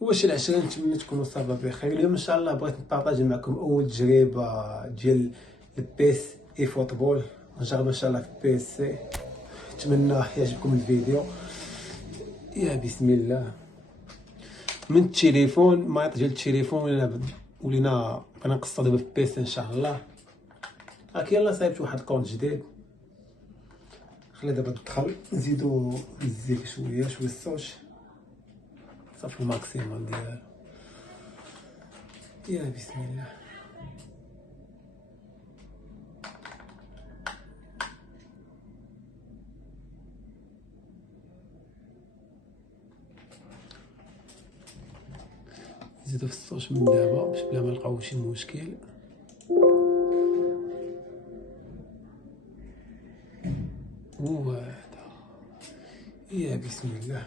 واش العشرة نتمنى تكونوا صافا بخير. اليوم ان شاء الله بغيت نبارطاجي معكم اول تجربه ديال البيس اي فوتبول. نجرب ان شاء الله في البي اس سي. نتمنى يعجبكم الفيديو. يا بسم الله. من التليفون مايط ديال التليفون ولينا بغينا نقصر دابا في البيس ان شاء الله. هاك يلاه صايبت واحد الكونت جديد. خلي دابا ندخل نزيدو المزيك شويه الصوت صافي الماكسيموم ديالو. يا بسم الله. نزيدو في الصوت من دابا باش بلا ما نلقاو شي مشكل. وهذا يا بسم الله.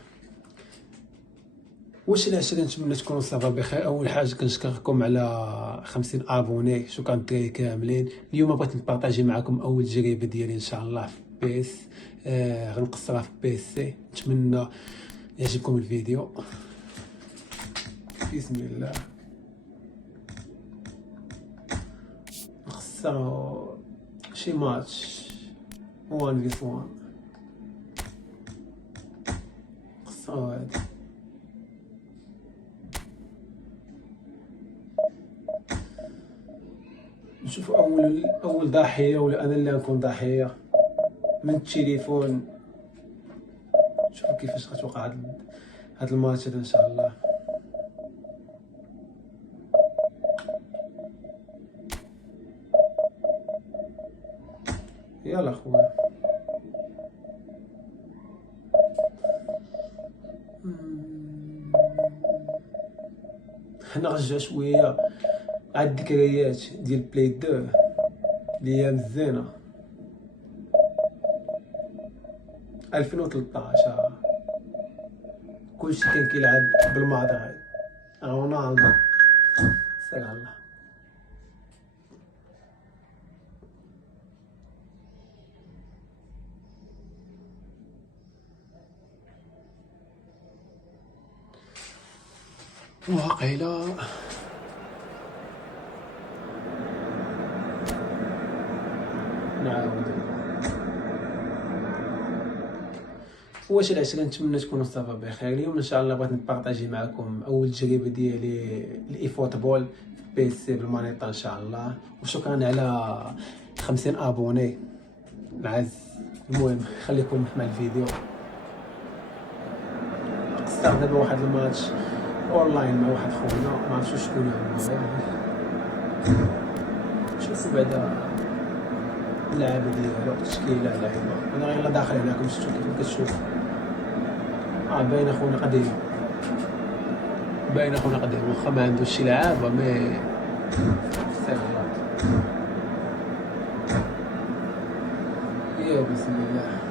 واش العشرة نتمنى تكونوا صافا بخير. اول حاجه كنشكركم على 50 ابوني. شكرا الدراري كاملين. اليوم بغيت نبارطاجي معكم اول تجربه ديالي ان شاء الله في بيس. غنقصرها في بي اس سي. نتمنى يعجبكم الفيديو. بسم الله. نخسرو شي ماتش 1 في 1. نخسرو هادي. نشوف اول ضحيه ولا انا اللي غنكون ضحيه من التليفون. شوفوا كيفاش غتوقع هاد الماتش هذا ان شاء الله. يلا خويا. نرجع شويه على الذكريات ديال بلاي 2 الايام الزينه 2013. كلشي كان كيلعب بالماضي. رونالدو سير الله. واقيلا نعاود. واش العشرة نتمنى تكونوا صافا بخير. اليوم ان شاء الله بغيت نبارطاجي معكم اول تجربه ديالي الاي فوتبول في بي اس سي بالمانيطه ان شاء الله. وشكرا على 50 ابوني العز. المهم خليكم مع الفيديو. قصر دابا واحد الماتش اونلاين مع واحد خونا ما عرفتش شكون هو. شوفوا بعدا اللعابه ديالو التشكيله لعيبه. انا غير داخل عليكم شفتوا كيف كتشوف. باين خونا قديم. باين خونا قديم واخا ما عندوش شي لعابه مي سهلات. يا بسم الله.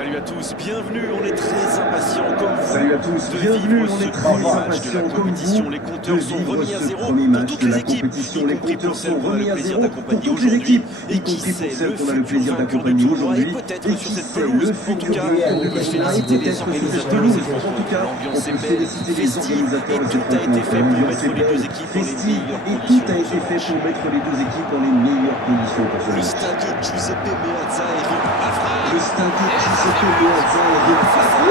Salut à tous, bienvenue, on est très impatients comme vous. Salut à tous, bienvenue, on est très impatients comme vous. Les compteurs sont remis à zéro pour toutes les équipes, y compris pour celles qu'on a le plaisir d'accompagner aujourd'hui. Et qui sait, le futur vainqueur de tournoi est peut-être sur cette pelouse. En tout cas, on peut féliciter les organisateurs, l'ambiance est belle, festive, et tout a été fait pour mettre les deux équipes dans les meilleures conditions. Le stade Giuseppe Meazza est rempli. Le stade Giuseppe Meazza est rempli.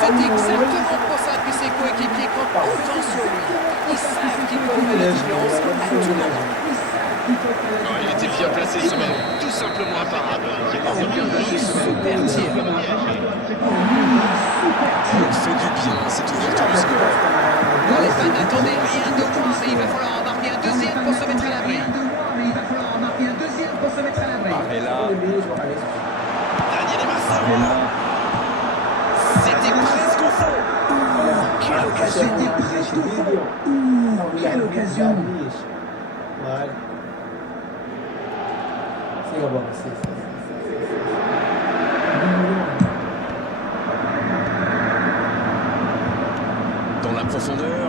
C'est exactement pour ça que ses coéquipiers comptent autant sur lui. Ils savent qu'ils peuvent faire la différence à tout moment. Il était bien placé ce ballon, tout simplement imparable. Super tir. Il fait du bien cette ouverture du score. Les fans n'attendaient rien de moins, mais il va falloir en marquer un deuxième pour se mettre à l'abri. C'était presque au fond. Quelle occasion! Quelle occasion! Dans la profondeur,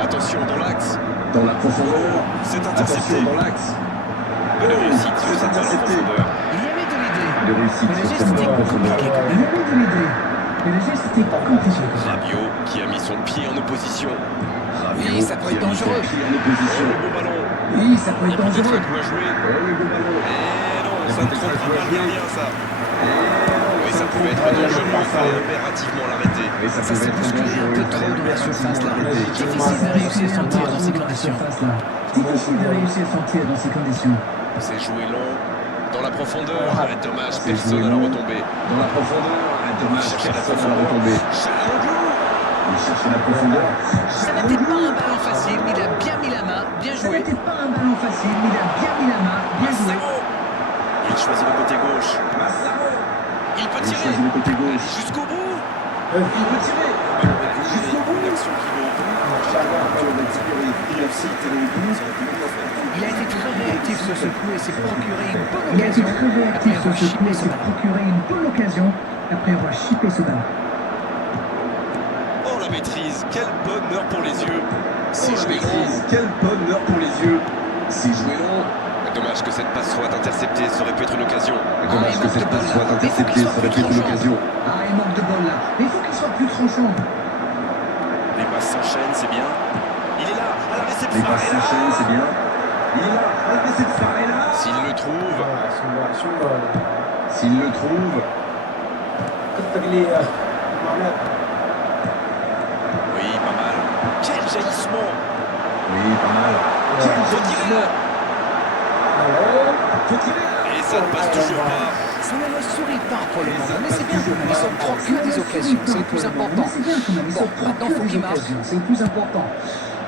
attention dans l'axe. Dans la profondeur, C'est intercepté. dans l'axe. peu de réussite sur cette balle en profondeur. Il y avait de l'idée. De réussite Mais le sur geste cette était balle en profondeur. compliqué quand Il y même. avait de l'idée. Mais le geste était compliqué. Rabiot qui a mis son pied en opposition. Oui, ça peut être Qui a mis son dangereux. pied en opposition. Le beau ballon. Oui, ça peut être Peut-être dangereux. un coup à jouer. Le beau ballon. Eh non, Et ça ne peut-être trompera un coup à pas le jouer. gardien, ça. Oui, ça pouvait être dangereux, il fallait impérativement l'arrêter. Oui, ça Ça pouvait s'est être bousculé un dangereux. peu trop dans la surface là. Légitimement. Difficile de réussir son tir dans ces conditions. Difficile de réussir son tir dans ces conditions. C'est joué long, dans la profondeur. Ah. Et dommage, C'est personne joué à la long. retomber. Dans la profondeur. Dommage, Chercher la personne à la profondeur. retomber. Chalanglou. Il cherche la profondeur. Ça n'était pas un ballon facile, mais il a bien mis la main, bien Ça joué. n'était pas un ballon facile, mais il a bien mis la main, bien joué. Massaro. Il choisit le côté gauche. Massaro. Il peut Il tirer. choisit le côté gauche. Jusqu'au bout. Il peut tirer. Une action qui va au bout. Il a été très réactif sur ce coup et s'est procuré une bonne Il a été occasion très réactif après sur ce coup avoir chippé et ce s'est ballon. procuré une bonne occasion après avoir chippé ce ballon. Oh la maîtrise, quel bonheur pour les yeux. Si joué long. Quel bonheur pour les yeux. Si joué long. Dommage que cette passe soit interceptée, ça aurait pu être une occasion. Dommage que cette passe soit interceptée, ça aurait pu être une occasion. Ah, il manque de bol là. Mais il faut qu'il soit plus tranchant. Les passes s'enchaînent, c'est bien. Il est là, à la réception. Les passes s'enchaînent, c'est bien. Il est là, à la réception, il est là. S'il le trouve, S'il le trouve, oui, pas mal. Quel jaillissement. oui, pas mal. Faut tirer là. Et ça ne passe toujours pas. Ça ne me sourit pas pour le moment, mais c'est bien. Ils se procurent des occasions, c'est le plus important. C'est bien quand même. Il se Bon, maintenant, procure faut des qu'il marque. occasions. C'est le plus important.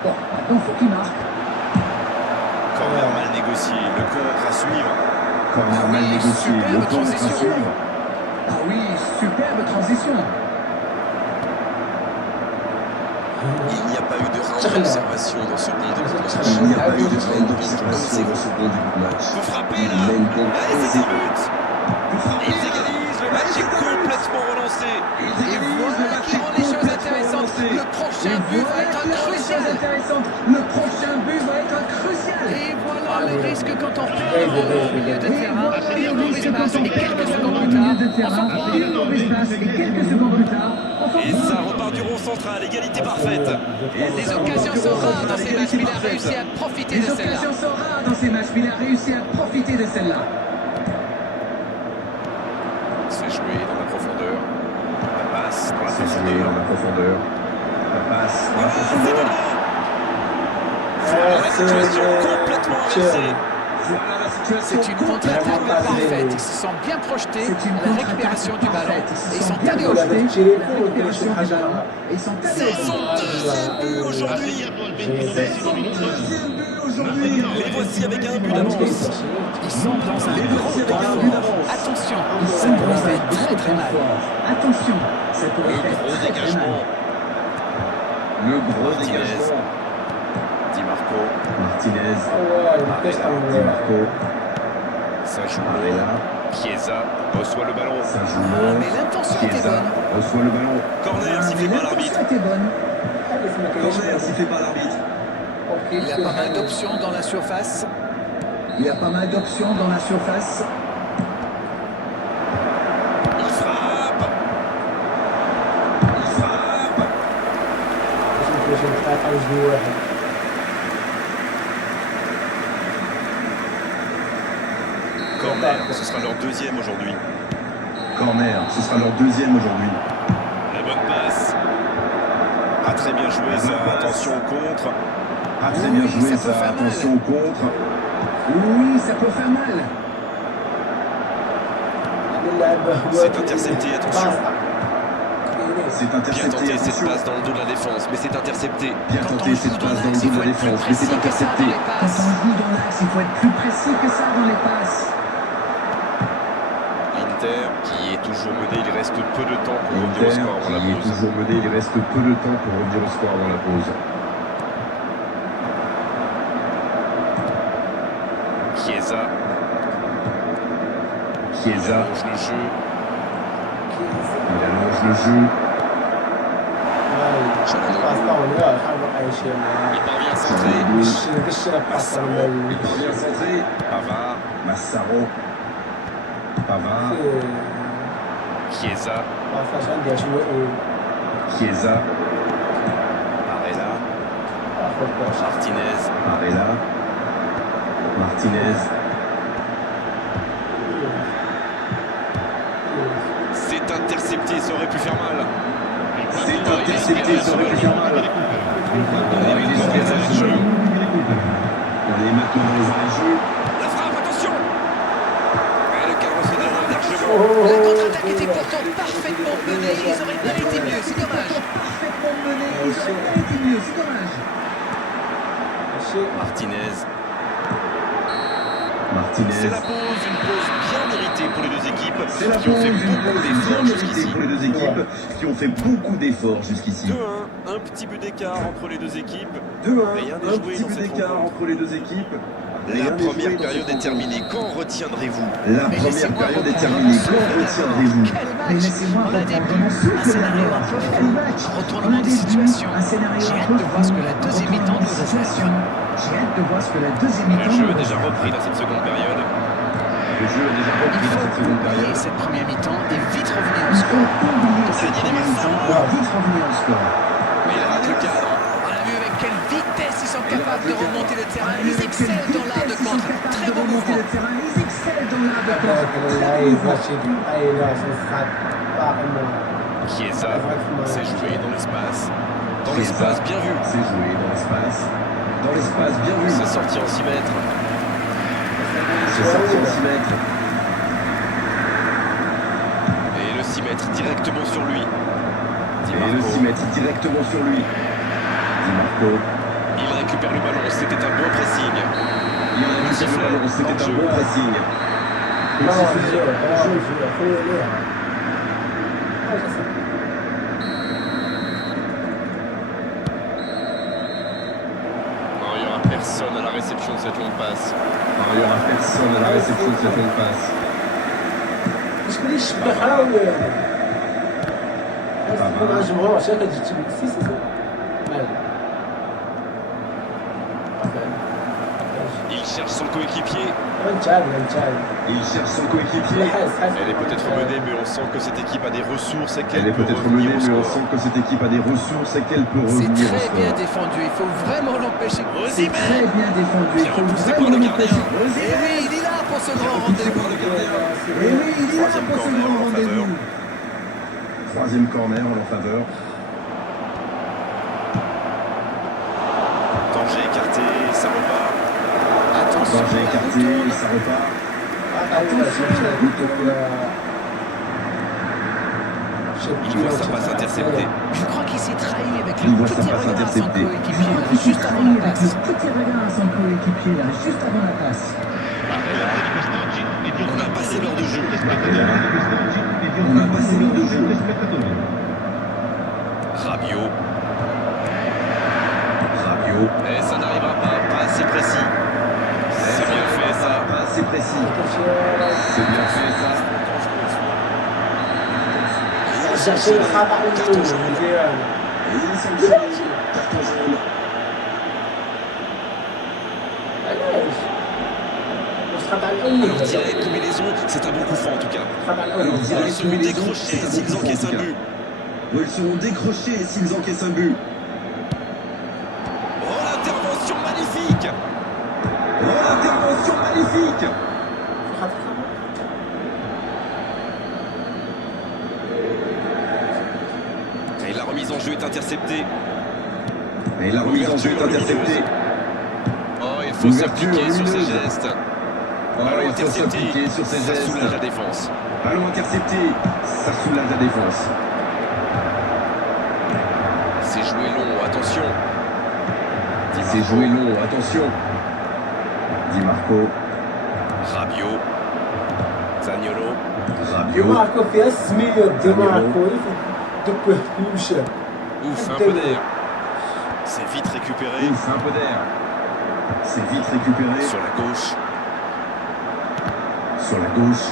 Bon, maintenant, faut qu'il marque. Corner mal négocié, le contre à suivre. Corner mal oui, négocié, le superbe contre à transition. suivre. Ah oui, superbe transition. Il n'y a pas eu de round d'observation dans ce bon début de match. Il n'y a pas eu de round d'observation dans ce bon début de match. Faut frapper Il là. mène donc Allez, c'est 1-0. un but. Ils égalisent, le match est complètement relancé. Et voilà qui rend les choses intéressantes. Le prochain but va être crucial. Intéressante. Le prochain but va être crucial. Et voilà le risque quand on fait un ballon au milieu de terrain. Et on ouvre espace et quelques secondes plus tard, on s'en prend un. Il ouvre espace et quelques secondes plus tard, on s'en Et prend ça un. repart du rond central, égalité parfaite. Les occasions sont rares dans ces matchs, mais il a réussi à profiter de Les celle-là. occasions sont rares dans ces matchs, mais il a réussi à profiter de celle-là. C'est joué dans la profondeur. La passe dans la C'est joué profondeur. dans la profondeur. La passe dans la Ah, c'est profondeur. dedans. Voilà la situation complètement inversée. Voilà la situation. C'est une contre-attaque parfaite. Ils se sont bien projetés C'est une à la récupération du ballon et ils sont allés au jeu. Ils sont C'est son deuxième but aujourd'hui. Les voici avec un but d'avance. Ils sont dans un gros temps fort. Attention, ça pourrait faire très très mal. Attention, ça pourrait Le faire gros très, très dégagement. mal. Le gros Martinez. dégagement. Di Marco. Martinez. Di Marco. Ça joue Barella. Chiesa reçoit le ballon. Ça joue Ah, long. mais l'intention était Chiesa bonne. reçoit le ballon. Corner, sifflé par l'arbitre. L'intention était bonne. Corner sifflé par l'arbitre. Il y a pas mal d'options dans la surface. Il y a pas mal d'options dans la surface. Il frappe. Il frappe. Corner, ce sera leur deuxième aujourd'hui. Corner, ce sera leur deuxième aujourd'hui. La bonne passe. Pas très bien joué ça. Attention au contre. Ah, très Oui, bien joué ça peut ça. faire mal. Attention au contre. Oui, ça peut faire mal. C'est intercepté, attention. C'est Bien intercepté, tenté cette attention. passe dans le dos de la défense, mais c'est intercepté. Bien Quand on tenté joue cette dans passe dans le l'axe, dos il de faut la être plus défense, mais c'est précis que ça intercepté. dans les Quand passes. on joue dans l'axe, il faut être plus précis que ça dans les passes. Inter qui est toujours mené, il reste peu de temps pour revenir au Inter, score avant la qui est pause. toujours mené, il reste peu de temps pour revenir au score avant la pause. Chiesa Chiesa, allonge le jeu. il allonge le jeu. Il parvient à centrer. Il parvient à centrer. Pavard, Massaro. Pavard. Chiesa, Chiesa. Barella, Martinez. Barella. Martinez. C'est intercepté, ça aurait pu faire mal. C'est intercepté, ça aurait pu faire mal. On est maintenant dans les arrêts de jeu. On est maintenant dans les arrêts de jeu. La frappe, attention. Et le cadre se déroule largement. La contre-attaque était pourtant parfaitement menée. Ils auraient bien été mieux, c'est dommage. Parfaitement mené, ils auraient bien été mieux, c'est dommage. Martinez. Martinez. C'est la pause, une pause bien méritée pour les deux équipes C'est la qui ont pause, fait une beaucoup pause bien d'efforts méritée jusqu'ici. pour les deux équipes qui ont fait beaucoup d'efforts jusqu'ici. 2-1, un petit but d'écart entre les deux équipes. 2-1, Rien n'est un joué petit dans peu cette d'écart rencontre. entre les deux équipes. La Rien n'est joué première dans période cette est terminée. Quand retiendrez-vous? La Mais première laissez-moi période est reprendre terminée. mon Quand souffle retiendrez-vous? d'abord. Quel Mais match! laissez-moi On a des reprendre buts, mon souffle un scénario d'abord. un peu Quel fou, match! un On a retournement des des buts, situations. un scénario J'ai un hâte peu de voir ce fou, que la un deuxième retournement mi-temps des nous réserve. situations. J'ai hâte de voir ce que la deuxième Le mi-temps jeu nous est déjà réserve. repris dans cette seconde période. Le jeu est déjà Il repris dans cette faut seconde oublier période. cette première mi-temps et vite revenir au Il faut score. oublier cette Daniel première mi-temps et vite revenir au score. Mais il rate le cadre. On a vu avec quelle vitesse ils sont capables de remonter le terrain. Et Ils avec quelle excellent dans l'art de vitesse ils sont contre. capables Très de bon remonter mouvement. le terrain. Ils excellent dans l'art de contre. Très bon mouvement. Chiesa, c'est joué dans l'espace. Dans Chiesa. l'espace, bien vu. C'est joué dans l'espace. Dans l'espace, bien vu. C'est sorti en 6 mètres. C'est sorti en 6 mètres. Et le 6 mètres directement sur lui. Di Et le Marco. 6 mètres directement sur lui. Di Marco. Il récupère le ballon, c'était un bon pressing. Il a récupéré le ballon, c'était un bon pressing. Non, il n'y aura personne à la réception de cette longue passe. Il n'y aura personne à la réception de cette longue passe. Il cherche son coéquipier. Il cherche son coéquipier. Elle est peut-être menée, mais on sent que cette équipe a des ressources et Elle qu'elle est peut peut-être revenir menée, au mais on score. sent que cette équipe a des ressources et qu'elle peut C'est revenir au très bien score. défendu. Il faut vraiment l'empêcher. C'est très bien défendu. Il Bien faut repoussé vraiment par le l'empêcher. gardien. Et oui, il est là pour ce grand rendez-vous. Et oui, il est là Troisième pour ce corner grand en leur faveur. rendez-vous. Troisième corner en leur faveur. Danger écarté, ça repart. Attention, Danger la écarté, roue tourne. ça repart. Il voit sa passe interceptée. Je crois qu'il s'est trahi avec Il le voit sa petit passe regard à son interceptée. coéquipier, Il là, juste avant la passe. Le petit regard à son coéquipier là, juste avant la passe. On a passé l'heure de jeu. On a passé l'heure de jeu. Rabiot. Rabiot. Et ça n'arrivera pas assez précis. C'est bien fait ça. Pas assez précis. C'est bien fait ça. Carton jaune. Et il est sanctionné. Carton jaune. Alors direct, combinaison, c'est un bon coup franc en tout cas. Alors, Ils direct seront combinaison, décrochés c'est un s'ils bon coup encaissent franc, en un tout but. cas. Ils seront décrochés s'ils encaissent un but. Oh l'intervention magnifique. Oh, l'intervention magnifique. Et la remise en jeu est interceptée. Et la remise en jeu est interceptée. Oh, il faut Ouverture s'appliquer sur ses lumineuse. gestes. Oh, Ballon il faut intercepté, s'appliquer sur ses ça gestes. soulage la défense. Ballon intercepté, ça soulage la défense. C'est joué long, attention. Di C'est Marco. joué long, attention. Di Marco. Rabiot. Zaniolo. Rabiot. Ouf, un peu d'air. C'est vite récupéré. Ouf, un peu d'air. C'est vite récupéré. Sur la gauche. Sur la gauche.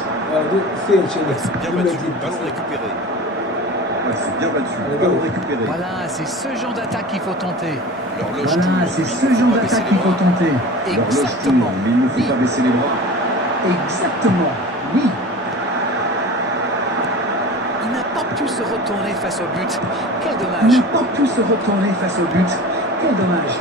Bien battu. Ballon récupéré. c'est bien battu. Ballon récupéré. Voilà, c'est ce genre d'attaque qu'il faut tenter. L'horloge Voilà, tourne, c'est il ce ne faut genre pas baisser d'attaque les qu'il faut bras. tenter. L'horloge tourne, Exactement. mais il ne faut pas baisser les bras. Exactement, oui. Il n'a pas pu se retourner face au but. Quel Il dommage. n'a pas pu se retourner face au but. Quel dommage.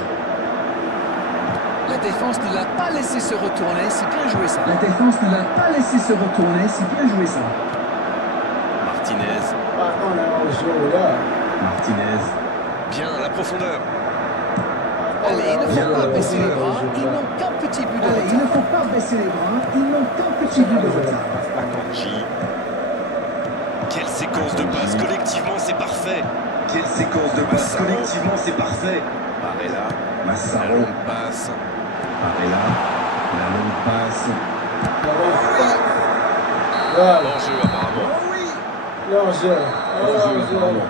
La défense ne l'a pas laissé se retourner. C'est bien joué ça. La défense ne l'a pas laissé se retourner. C'est bien joué ça. Martinez, Ah non, là, on joue là. Martinez. bien la profondeur. Allez, il ne faut pas baisser les bras. Ils n'ont qu'un petit but de Allez, il ne retard. faut pas baisser les bras. Ils n'ont qu'un petit but de retard. J. Quelle séquence de passes, collectivement c'est parfait. Quelle séquence de passes. Massaro. Collectivement, c'est parfait. Barella, la Massaro. longue passe. Barella. La longue passe. Voilà. L'enjeu apparemment. L'enjeu. apparemment.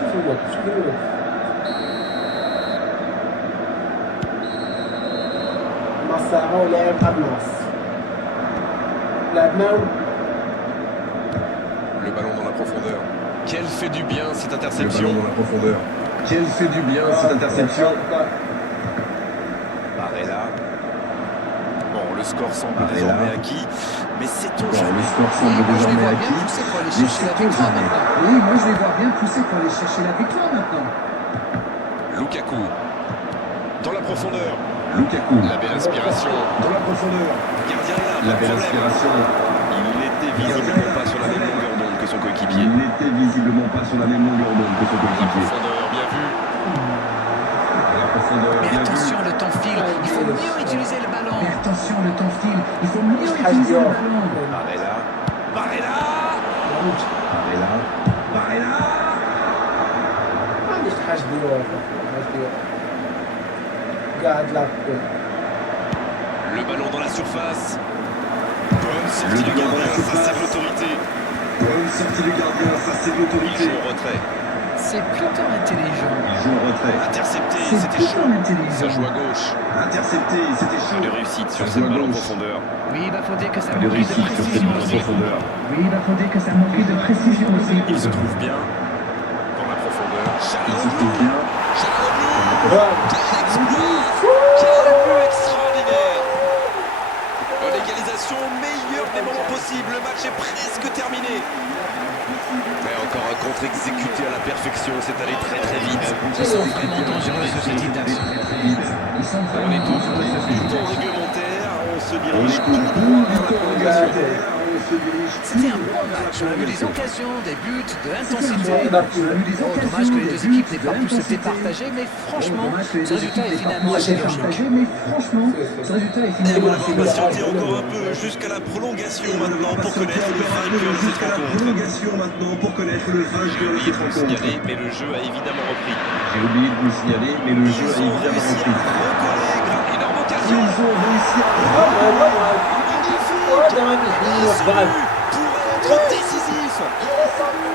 شوف الوقت شوف الوقت مساعو لعب قناص لعب معه Le ballon dans la profondeur. Quel fait du bien cette Le interception. ballon dans la profondeur. Quel fait du bien cette interception. Barella. Bon, le score semble Barella. désormais acquis, mais sait-on Bon, le jamais. score semble Moi, je les désormais vois bien acquis. pousser pour aller Mais chercher la sait-on victoire jamais. maintenant. Oui, moi je les vois bien pousser pour aller chercher la victoire maintenant. Lukaku. Dans la profondeur. Lukaku. La belle inspiration. Dans la profondeur. Gardien là, La pas de belle problème. inspiration. Il n'était visiblement pas sur la même longueur d'onde que son coéquipier. Il n'était visiblement pas sur la même longueur d'onde que son La coéquipier. profondeur, bien vu. La profondeur, Mais bien vu. attention, le temps file. Il faut mieux utiliser le ballon. Mais attention, le temps file. Il faut mieux utiliser le ballon. Barella. Barella. Barella. Barella. ما عنديش حاجه ديال قاعد لعب Le ballon dans la surface. Bonne Le sortie du ballon dans la gardien, ça c'est surface. de l'autorité. Bonne sortie du gardien, ça c'est de Il l'autorité. joue au retrait. C'est plutôt intelligent. Il joue en retrait. Intercepté, C'est c'était plutôt chaud. Ça intelligent. joue à gauche. Intercepté, c'était Pas chaud. de réussite sur Ça cette joue à balle en gauche. profondeur. Oui, il faut dire que ça Pas de manque de réussite sur cette précision balle en aussi. profondeur. Oui, il va falloir que ça manque de précision aussi. Il se trouve bien dans la profondeur. Il se Chalanoglu. trouve bien. Chalanoglu. Quel but extraordinaire. L'égalisation au meilleur des moments possibles. Le match est presque terminé. Mais encore un contre exécuté à la perfection. C'est allé très très vite. Ils sont vraiment dangereux sur ce type d'action. Ils sont On vraiment est au dangereux sur ce bout du type temps d'action. réglementaire. On se On dirige est tout au droit bout du vers la temps prolongation. réglementaire. On se dirige C'était un bon match. On a vu des occasions, des buts, de l'intensité. On a eu des Bon, dommage que les deux équipes n'aient pas pu se départager, mais franchement, ce résultat est finalement assez logique. Mais franchement, ce résultat est Et on finalement va assez patienter logique. encore un peu jusqu'à la prolongation maintenant pour patienter connaître le encore un peu vainqueur de cette jusqu'à la rencontre. prolongation maintenant pour connaître le J'ai vainqueur de oublié cette de vous le rencontre. signaler, mais le jeu a évidemment repris. J'ai oublié de vous le signaler, mais le jeu a Ils ont évidemment réussi repris. à recoller. Énorme occasion. Ils ont réussi à Magnifique. Pour être décisif.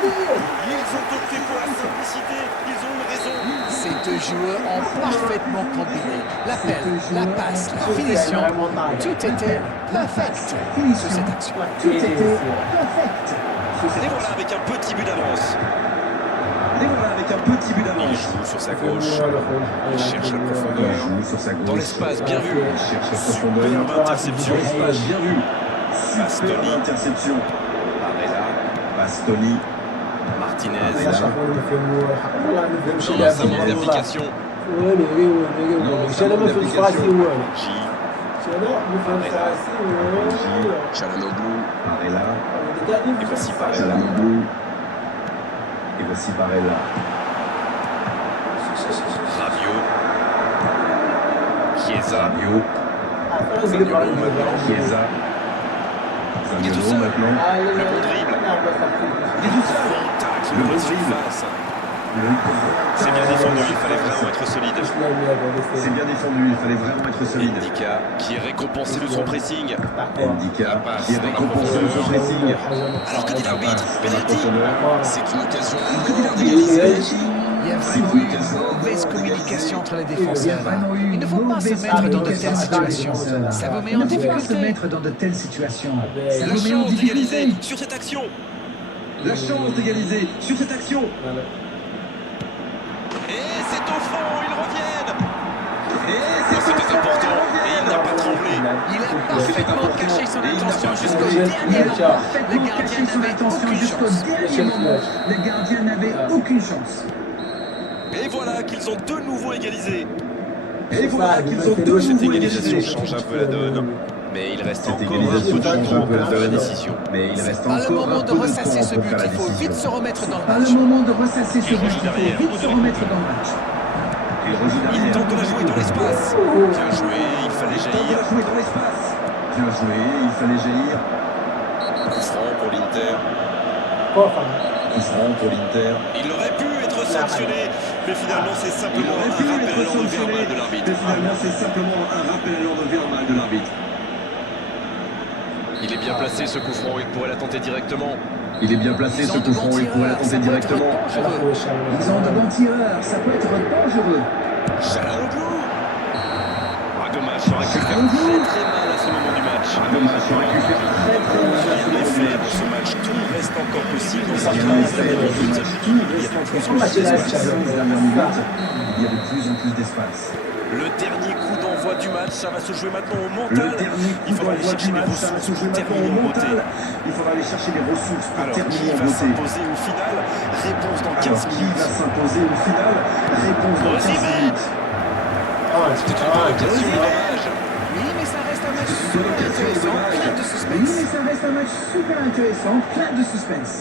Ils ont opté pour la simplicité. Ils ont une raison. Ces deux joueurs ont parfaitement combiné. L'appel, la passe, la finition, tout était perfect sur cette action. Tout était perfect. Et voilà avec un petit but d'avance. Et voilà avec un petit but Il d'avance. joue sur sa gauche. Il cherche la profondeur. Il joue sur sa gauche. Dans l'espace, bien vu. Il cherche la profondeur. Superbe interception. Espace, bien vu. Superbe Bastoni. interception. Barella. Bastoni. Martinez. Dans Dans sa manque d'application. J. Chalanoglu. Barella. Et voici Barella. Chalanoglu. Et voici Barella. Rabiot. Chiesa. Rabiot. Chiesa. Il est tout Zaniolo seul. maintenant. Le bon dribble. Bon tacle dans la surface. C'est bien défendu, il fallait vraiment être solide. C'est bien défendu, il fallait vraiment être solide. Ndika qui est récompensé de son pressing. Ndika La passe qui est dans la récompensé de son profondeur. pressing. Alors que dit l'arbitre? Passe dans la Penalty. profondeur. C'est une occasion Que dit l'arbitre? Il y a S'il vraiment vous eu plaît. une mauvaise communication entre les Il y a défenseurs. vraiment eu Il ne faut pas se mauvaise mettre dans de communication telles entre les situations. défenseurs. Ça vous met Il en ne faut pas se difficulté. mettre dans de telles situations. C'est Ça la vous met en chance d'égaliser difficulté. sur cette action. La chance d'égaliser sur cette action. Voilà. Et c'est au fond, ils reviennent. Et Oh, c'était important et il n'a pas tremblé. Il a parfaitement caché son intention jusqu'au Deuxième dernier match. moment. Le Parfaitement gardien caché son n'avait intention aucune jusqu'au chance. dernier moment. Le gardien n'avait aucune chance. Et voilà qu'ils ont de nouveau égalisé. Et voilà qu'ils ont de Cette nouveau égalisation égalisé. change un peu la donne. Mais il reste Cette encore un peu égalisation de change temps un pour peu la faire la donne. décision. Mais il reste Pas le encore un moment de peu de ressasser temps ce pour but. faire la Il faut vite décision. se remettre dans le Pas match. le moment de ressasser ce but. rejoue Il derrière. faut vite se remettre dans le match. Il rejoue Il derrière. tente de la jouer dans l'espace. Bien joué, il fallait Il tente de jaillir. la jouer dans l'espace. Bien joué, il fallait jaillir. Coup franc pour l'Inter. Quoi, enfin, Coup franc pour l'Inter. Il aurait pu être sanctionné, mais finalement c'est Il simplement aurait un pu rappel à être l'ordre sanctionné, verbal de l'arbitre. mais finalement c'est simplement un rappel à l'ordre verbal de l'arbitre. Il est bien placé ce coup franc, il pourrait la tenter directement. Il est bien placé Ils ce ont de coup bons franc, il pourrait la tireurs, ça tenter peut être directement. elle a dangereux. trouvé Charles. Ils ont de bons tireurs. Ça peut être dangereux. Chalanoglu. Ah dommage, ça aurait pu faire très très mal à ce moment du match. Dommage, il aurait pu faire très très mal à ce En moment du effet, match. dans ce match, tout reste encore possible dans Il cette y a phase. un effet dans ce match, tout reste encore Son match, il a possible. Charles. Il y a de plus en plus d'espace. Le dernier coup d'envoi du match, ça va se jouer maintenant au Le mental. dernier Il coup faudra aller d'envoi chercher du les match, ça va ressources se jouer pour maintenant terminer au en beauté. mental. Il faudra aller chercher les ressources pour Alors qui terminer en va beauté. s'imposer au final? Réponse dans 15 Alors qui va minutes. s'imposer au final? Réponse dans 15 Osimhen. minutes. C'était une bonne occasion, dommage. Oui, mais ça reste un match C'est une super bonne occasion, intéressant, dommage. plein de Oui, suspense. mais ça reste un match super intéressant, plein de suspense.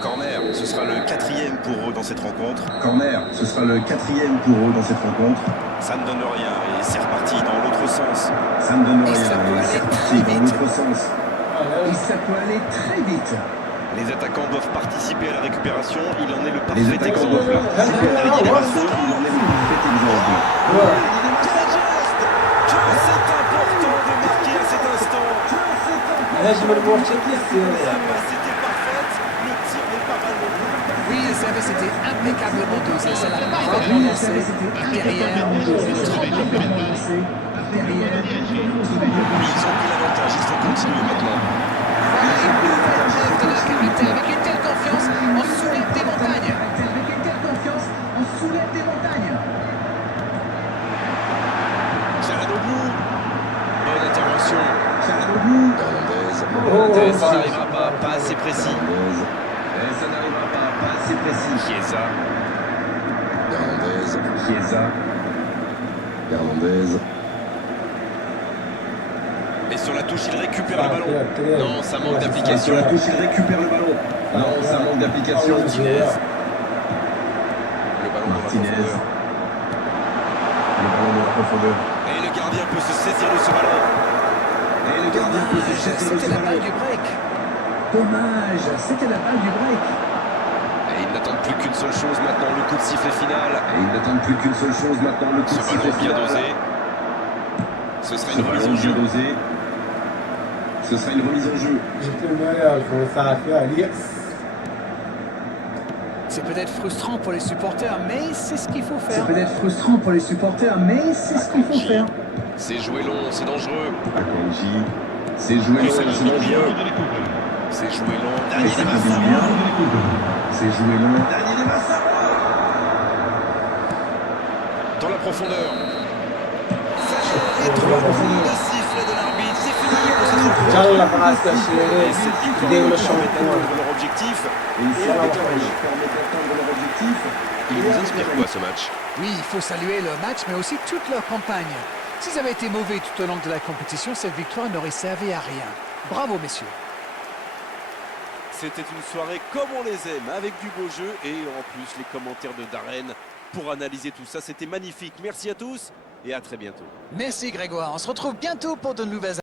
Corner, ce sera le 4e pour eux dans cette rencontre. Corner, ce sera le 4e pour eux dans cette rencontre. Ça ne donne rien et c'est reparti dans l'autre sens. Ça ne donne Et rien. ça peut Et c'est aller parti très dans vite. l'autre sens. Et ça peut aller très vite. Les attaquants doivent participer à la récupération. Il en est le Les parfait attaquants exemple. doivent participer à la récupération. Il en est le parfait exemple. Quel geste! Que c'est important de marquer à cet instant. Là, je me le vois checker, La passe était parfaite, le tir n'est pas mal non plus. Oui, le service était impeccablement dosé. Ça l'a Oui, parfaitement le lancé. service était Derrière, impeccablement lancé. Derrière, Ils ont pris l'avantage, il faut continuer maintenant. voilà une nouvelle preuve de leur caractère. Avec une telle confiance, on soulève des montagnes. avec une telle confiance, on soulève des montagnes. Chalanoglu. Bonne intervention. Chalanoglu. Hernandez, ça n'arrivera pas assez précis. Et ça n'arrivera pas assez précis. Chiesa. Chiesa. Hernandez. Et sur la touche, il récupère le ballon. Non, ça manque Et d'application. sur la touche, il récupère le ballon. Non, ça manque d'application. Martinez. Le ballon dans la Martinez. profondeur. Le ballon de la profondeur. Et le gardien peut se saisir de ce ballon. Et le gardien peut se saisir de ce C'était la balle ballon. du break. Dommage, c'était la balle du break. Et ils n'attendent plus qu'une seule chose maintenant, le coup de sifflet final. Et ils n'attendent plus qu'une seule chose maintenant, le coup Ce de sifflet ballon bien final. dosé. Ce sera Ce une remise ballon en bien jeu. dosé. Ce sera une remise en jeu. جبت المويال كون صافي عليا. C'est peut-être frustrant pour les supporters, mais c'est ce qu'il faut C'est faire. peut-être frustrant pour les supporters, mais c'est ce qu'il faut faire. C'est joué long, c'est dangereux. Akanji. C'est joué long, c'est dangereux. C'est joué long. Et Daniel ça Massa. fait bien. C'est joué long. Daniel Massa. Dans la profondeur. Et 3 coups de sifflet de l'arbitre. C'est fini pour cette rencontre. ان شاء الله خلاص Et cette تاشيري victoire يديروا leur permet الشامبيون. d'atteindre leur objectif. Et une fois avec encore, la il permet d'atteindre leur objectif. Il vous inspire quoi ce match? Oui, il faut saluer leur match, mais aussi toute leur campagne. S'ils avaient été mauvais tout au long de la compétition, cette victoire n'aurait servi à rien. Bravo, messieurs. C'était une soirée comme on les aime, avec du beau jeu et en plus les commentaires de Darren pour analyser tout ça. C'était magnifique. Merci à tous et à très bientôt. Merci Grégoire. On se retrouve bientôt pour de nouvelles